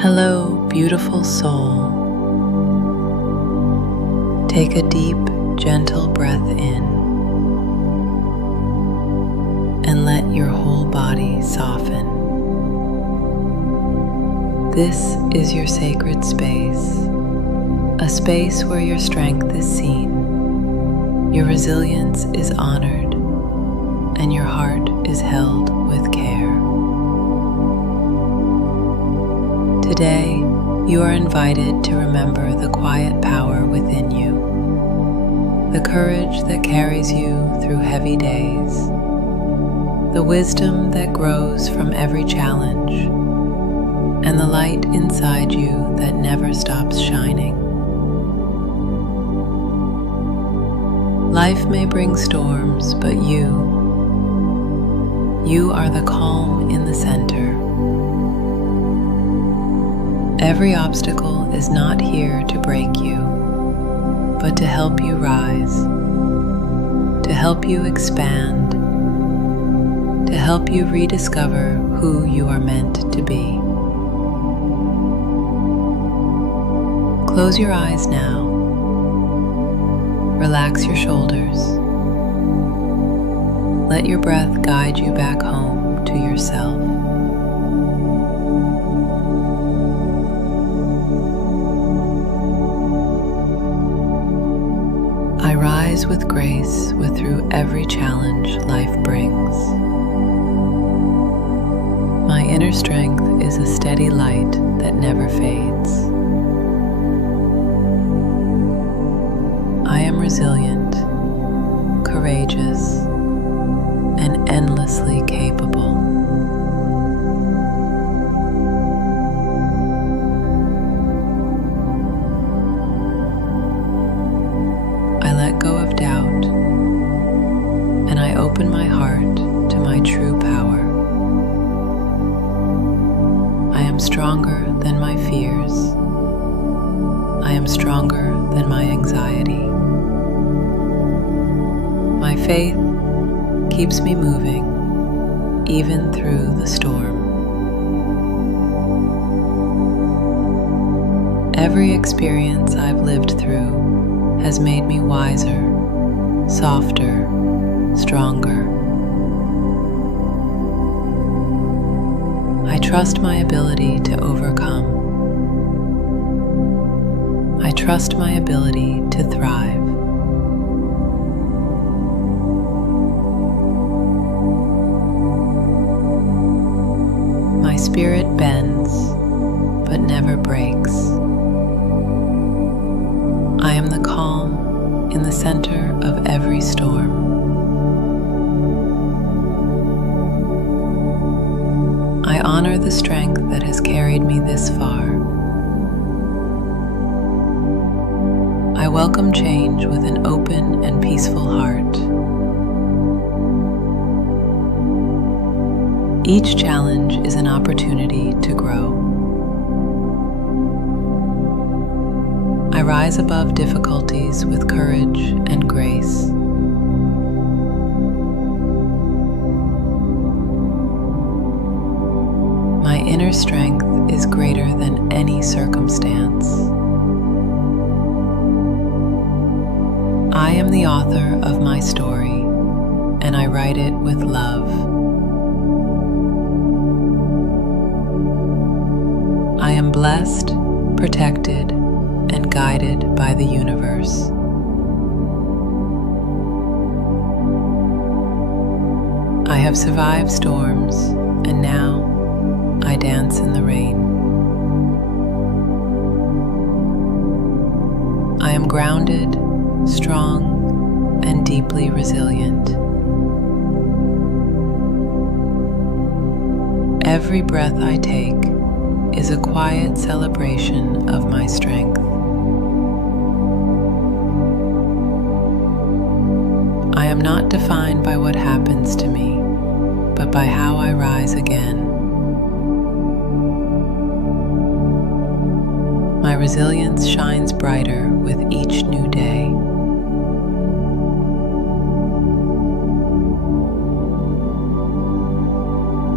Hello, beautiful soul. Take a deep, gentle breath in and let your whole body soften. This is your sacred space, a space where your strength is seen, your resilience is honored, and your heart is held with care. Today, you are invited to remember the quiet power within you, the courage that carries you through heavy days, the wisdom that grows from every challenge, and the light inside you that never stops shining. Life may bring storms, but you are the calm in the center. Every obstacle is not here to break you, but to help you rise, to help you expand, to help you rediscover who you are meant to be. Close your eyes now. Relax your shoulders. Let your breath guide you back home to yourself. I rise with grace through every challenge life brings. My inner strength is a steady light that never fades. I am resilient, courageous, and endlessly capable. I let go of doubt, and I open my heart to my true power. I am stronger than my fears. I am stronger than my anxiety. My faith keeps me moving, even through the storm. Every experience I've lived through has made me wiser, softer, stronger. I trust my ability to overcome. I trust my ability to thrive. My spirit bends, but never breaks. I am the calm in the center of every storm. I honor the strength that has carried me this far. I welcome change with an open and peaceful heart. Each challenge is an opportunity to grow. I rise above difficulties with courage and grace. My inner strength is greater than any circumstance. I am the author of my story, and I write it with love. I am blessed, protected, and guided by the universe. I have survived storms, and now I dance in the rain. I am grounded, strong, and deeply resilient. Every breath I take is a quiet celebration of my strength. I am not defined by what happens to me, but by how I rise again. My resilience shines brighter with each new day.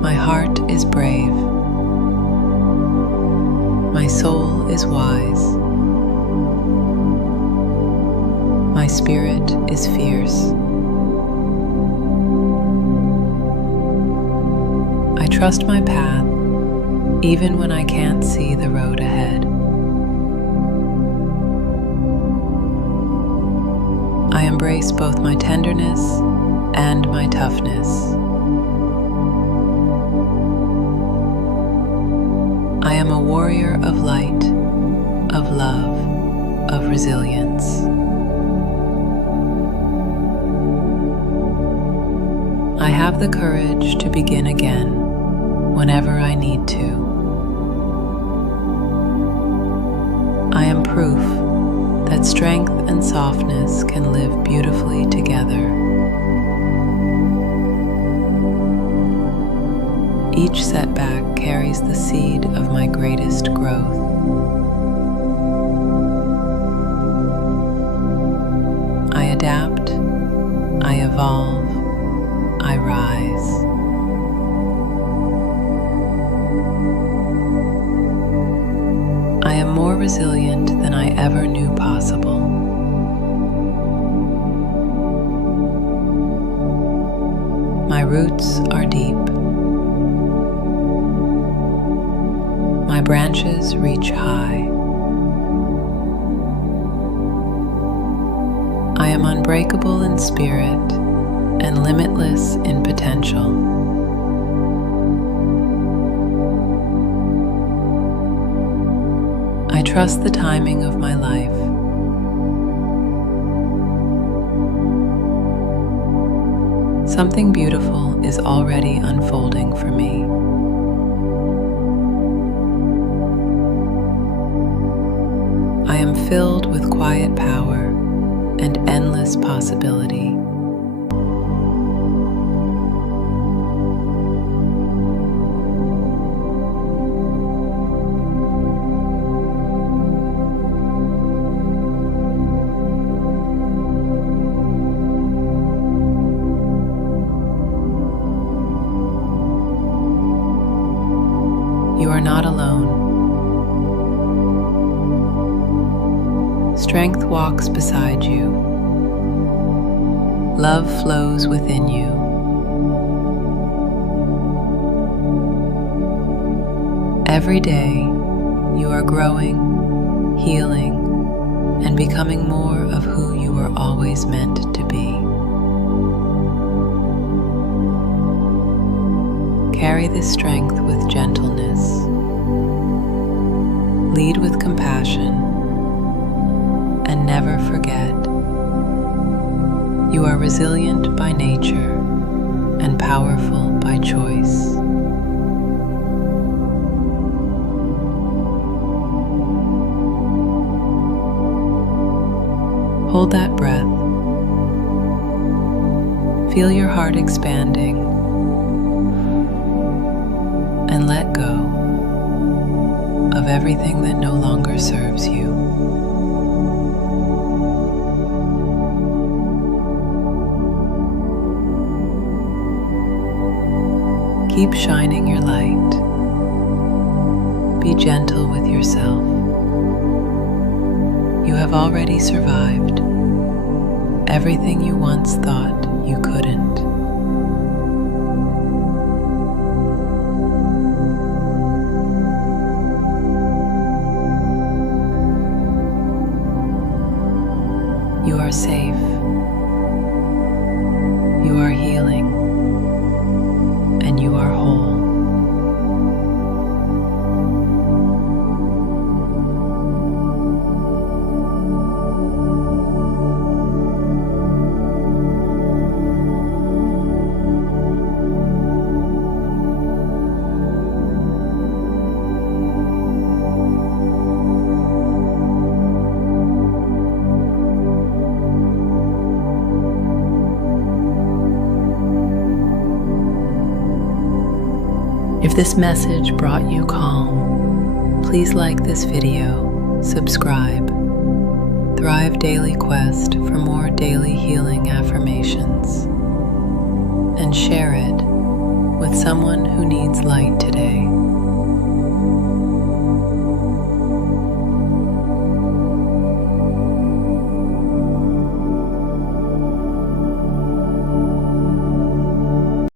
My heart is brave. My soul is wise. My spirit is fierce. I trust my path even when I can't see the road ahead. I embrace both my tenderness and my toughness. I am a warrior of light, of love, of resilience. I have the courage to begin again whenever I need to. I am proof that strength and softness can live beautifully together. Each setback carries the seed of my greatest growth. I adapt, I evolve, I rise. I am more resilient than I ever knew possible. My roots are deep. My branches reach high. I am unbreakable in spirit and limitless in potential. I trust the timing of my life. Something beautiful is already unfolding for me. I am filled with quiet power and endless possibility. You are not alone. Strength walks beside you. Love flows within you. Every day, you are growing, healing, and becoming more of who you were always meant to be. Carry this strength with gentleness. Lead with compassion, and never forget, you are resilient by nature and powerful by choice. Hold that breath. Feel your heart expanding, and let go of everything that no longer serves you. Keep shining your light. Be gentle with yourself. You have already survived everything you once thought you couldn't. You are safe. You are healing. And you are whole. If this message brought you calm, please like this video, subscribe, Thrive Daily Quest for more daily healing affirmations, and share it with someone who needs light today.